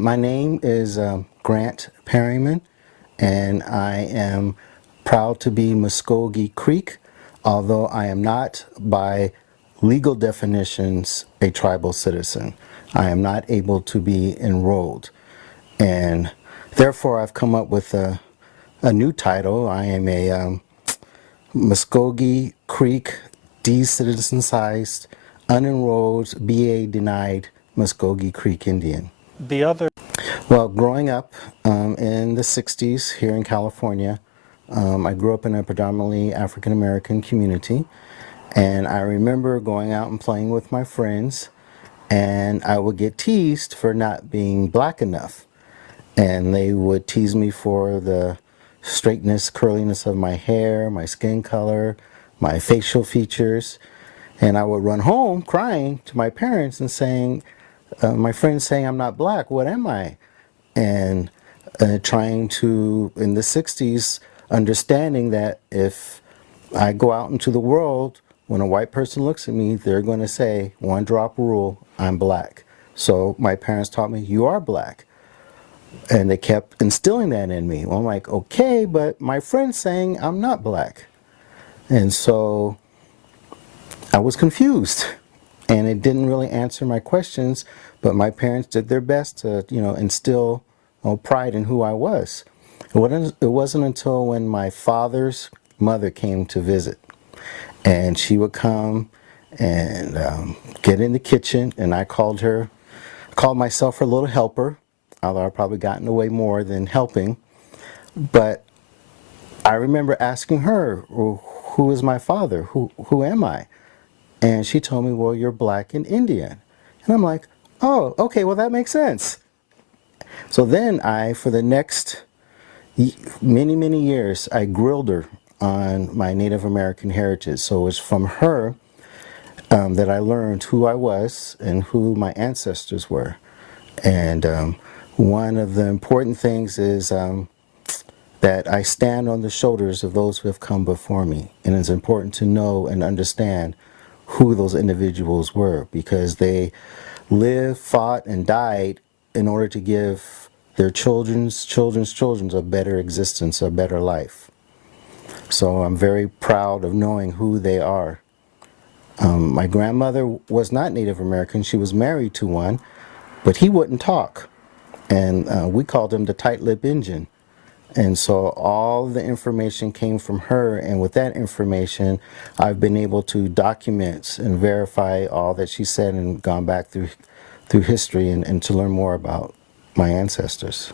My name is Grant Perryman, and I am proud to be Muskogee Creek, although I am not, by legal definitions, a tribal citizen. I am not able to be enrolled, and therefore I've come up with a new title. I am a Muskogee Creek decitizenized, unenrolled, BA denied Muskogee Creek Indian. The other Well, growing up in the 60s here in California, I grew up in a predominantly African American community, and I remember going out and playing with my friends, and I would get teased for not being black enough. And they would tease me for the straightness, curliness of my hair, my skin color, my facial features. And I would run home crying to my parents and saying, my friends saying I'm not black, what am I? And trying to, in the 60s, understanding that if I go out into the world, when a white person looks at me, they're going to say, one drop rule, I'm black. So my parents taught me, you are black. And they kept instilling that in me. Well, I'm like, okay, but my friend's saying I'm not black. And so I was confused. And it didn't really answer my questions, but my parents did their best to, instill pride in who I was. It wasn't until when my father's mother came to visit, and she would come and get in the kitchen, and I called myself her little helper, although I've probably gotten away more than helping. But I remember asking her, well, who is my father? Who am I? And she told me, well, you're black and Indian. And I'm like, oh, okay, well, that makes sense. So then for the next many, many years, I grilled her on my Native American heritage. So it was from her that I learned who I was and who my ancestors were. And one of the important things is that I stand on the shoulders of those who have come before me. And it's important to know and understand who those individuals were, because they lived, fought, and died in order to give their children's a better existence, a better life. So I'm very proud of knowing who they are. My grandmother was not Native American. She was married to one, but he wouldn't talk. And we called him the tight-lip Injun. And so all the information came from her, and with that information, I've been able to document and verify all that she said and gone back through history and to learn more about my ancestors.